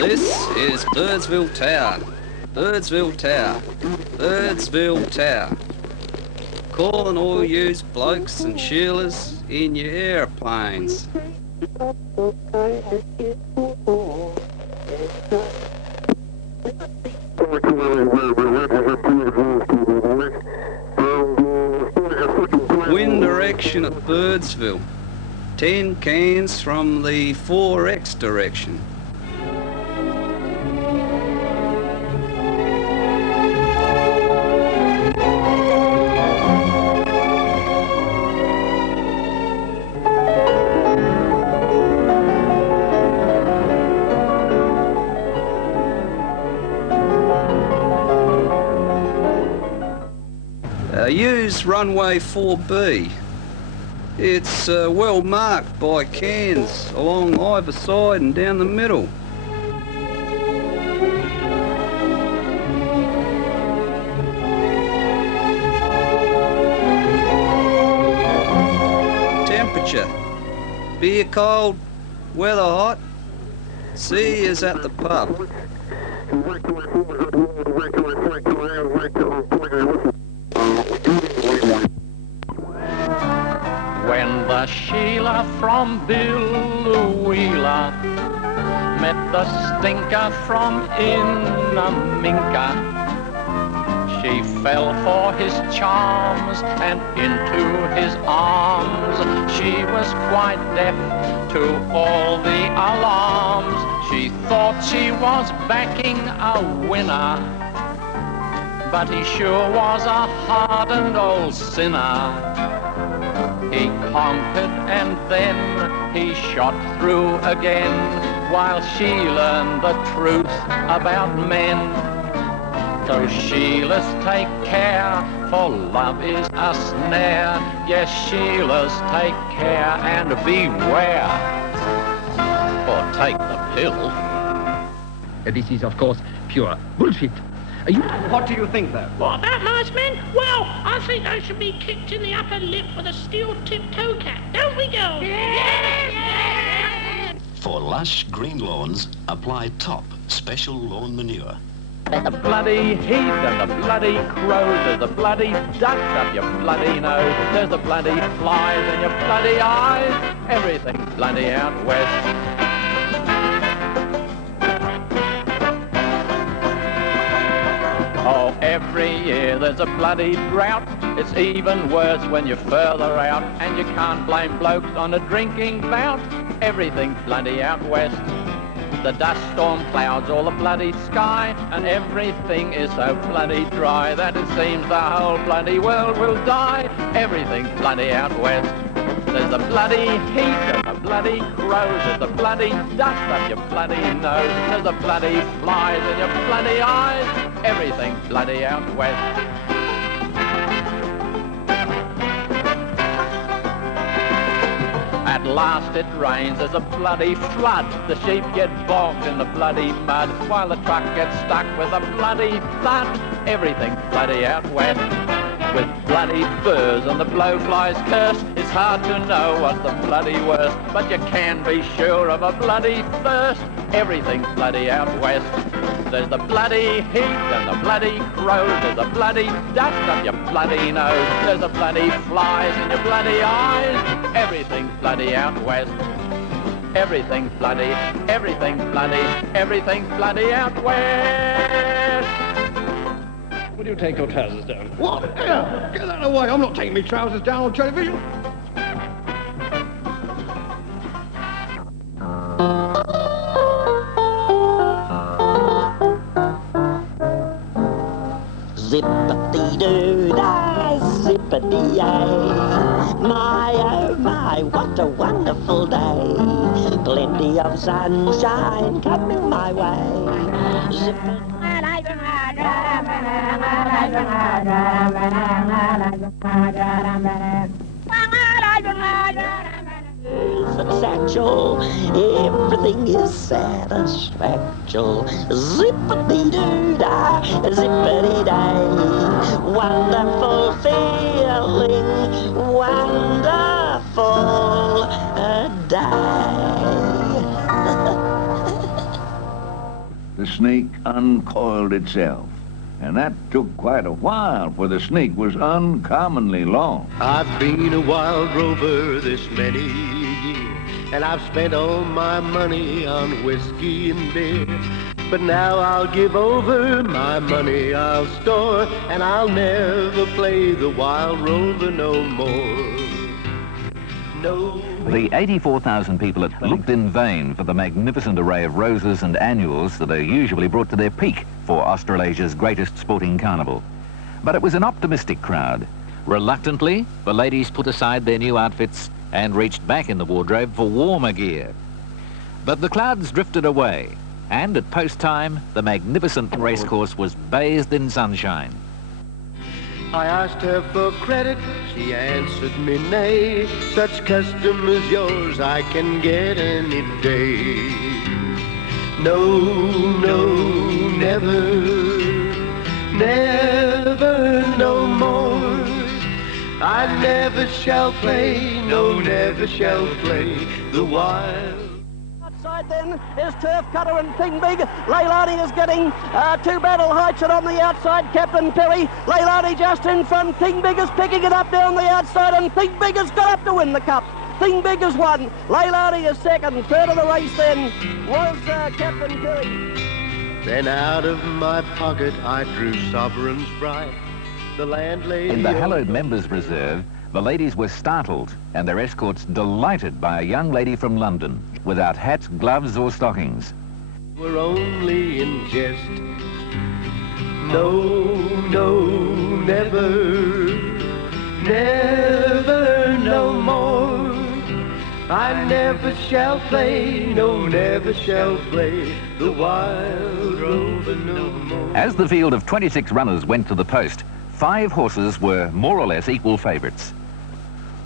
This is Birdsville Tower. Birdsville Tower. Birdsville Tower. Calling all yous blokes and Sheilas in your airplanes. Wind direction at Birdsville. 10 cans from the 4X direction. Use runway 4B. It's well marked by cans along either side and down the middle. Temperature. Beer cold, weather hot. See yous at the pub. When the Sheila from Billooweela met the stinker from Inaminka, she fell for his charms and into his arms. She was quite deaf to all the alarms. She thought she was backing a winner, but he sure was a hardened old sinner. He conquered and then he shot through again, while she learned the truth about men. So Sheilas take care, for love is a snare. Yes, Sheilas take care and beware, or take the pill. This is, of course, pure bullshit. What do you think, though? What about mice men? Well, I think they should be kicked in the upper lip with a steel-tipped toe cap. Don't we, girls? Yes! For lush green lawns, apply Top Special Lawn Manure. There's the bloody heat and the bloody crows. There's the bloody dust up your bloody nose. There's the bloody flies in your bloody eyes. Everything's bloody out west. Oh, every year there's a bloody drought. It's even worse when you're further out, and you can't blame blokes on a drinking bout. Everything's bloody out west. The dust storm clouds all the bloody sky, and everything is so bloody dry that it seems the whole bloody world will die. Everything's bloody out west. There's the bloody heat and the bloody crows. There's the bloody dust up your bloody nose. There's the bloody flies in your bloody eyes. Everything's bloody out west. At last it rains, there's a bloody flood. The sheep get bogged in the bloody mud, while the truck gets stuck with a bloody thud. Everything's bloody out west. With bloody burrs and the blowflies curse, it's hard to know what's the bloody worst, but you can be sure of a bloody thirst. Everything's bloody out west. There's the bloody heat and the bloody crows. There's the bloody dust up your bloody nose. There's the bloody flies in your bloody eyes. Everything's bloody out west. Everything's bloody, everything's bloody, everything's bloody out west. Will you take your trousers down? What? Yeah, get that away. I'm not taking my trousers down on television. Zippity-doo-dah, zippity-yay. My, oh my, what a wonderful day. Plenty of sunshine coming my way. Satchel, everything is satisfactual. Zippity-doo-dah, zippity-day. Wonderful feeling, wonderful day. the snake uncoiled itself. And that took quite a while, for the snake was uncommonly long. I've been a wild rover this many years, and I've spent all my money on whiskey and beer. But now I'll give over my money I'll store, and I'll never play the wild rover no more. No. The 84,000 people looked in vain for the magnificent array of roses and annuals that are usually brought to their peak for Australasia's greatest sporting carnival. But it was an optimistic crowd. Reluctantly, the ladies put aside their new outfits and reached back in the wardrobe for warmer gear. But the clouds drifted away, and at post-time, the magnificent racecourse was bathed in sunshine. I asked her for credit, she answered me nay. Such custom as yours I can get any day. No, no, never, never no more. I never shall play, no, never shall play the wild. Outside then is Turf Cutter and King Big. Leilani is getting two battle heights, and on the outside Captain Perry. Leilani just in front. King Big is picking it up down the outside, and King Big has got up to win the cup. King Big has won. Leilani is second. Third of the race then was Captain Perry. Then out of my pocket I drew sovereigns bright. The landlady... In the hallowed members' reserve, the ladies were startled and their escorts delighted by a young lady from London without hat, gloves or stockings. We're only in jest. No, no, never, never no more. I never shall play, no, never shall play the wild rover no more. As the field of 26 runners went to the post, 5 horses were more or less equal favourites.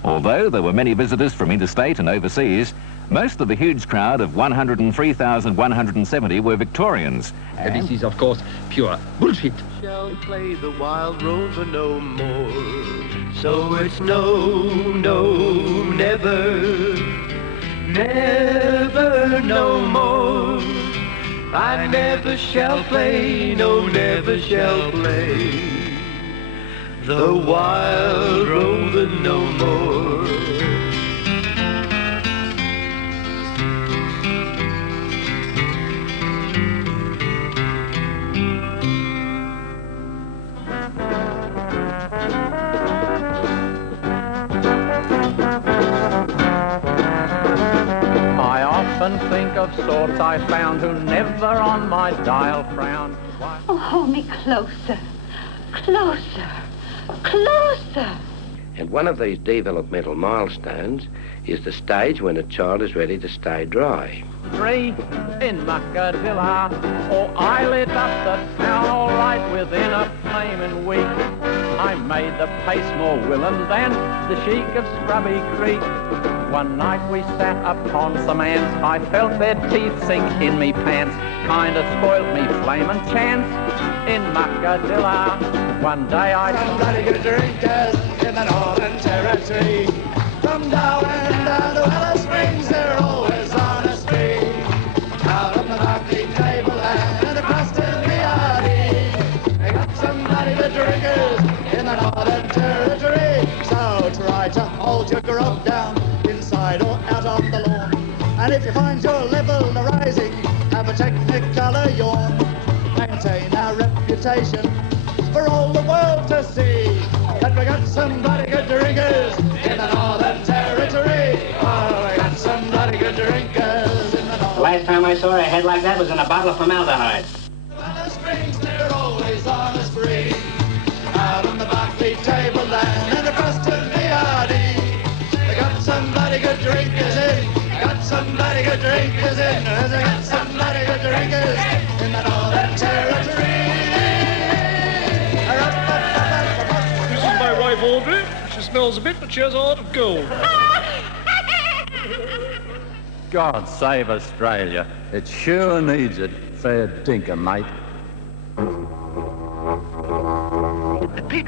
Although there were many visitors from interstate and overseas, most of the huge crowd of 103,170 were Victorians. And this is, of course, pure bullshit. Shall play the wild rover no more. So it's no, no, never, never no more. I never shall play, no, never shall play the wild rover no more. I often think of sorts I found who never on my dial frowned. Oh, hold me closer, closer, closer. And one of these developmental milestones is the stage when a child is ready to stay dry. 3 in Muckadilla, or I lit up the town all right within a flaming week. I made the pace more willin' than the Sheik of Scrubby Creek. One night we sat upon some ants, I felt their teeth sink in me pants. Kinda spoilt me flamin' chance in Muckadilla. One day I... Some bloody good drinkers in the Northern Territory. From Darwin down to Alice Springs, they're always on a spree. Out on the market table and across to the RD. They got some bloody good drinkers in the Northern Territory. So try to hold your grog down inside or out on the lawn. And if you find your level rising, have a technicolor yawn. Maintain our reputation for all the world to see, that we got some bloody good drinkers in the Northern Territory. Oh, we got some bloody good drinkers in the Northern. The last time I saw a head like that was in a bottle of formaldehyde. Alice Springs, they're always on a spree. Out on the Barclay tableland and across to the RD. They got some bloody good drinkers in. Got some bloody good drinkers in. They got some bloody good drinkers in the Northern Territory. This is my wife, Audrey. She smells a bit, but she has a heart of gold. God save Australia. It sure needs it. Fair dinkum, mate.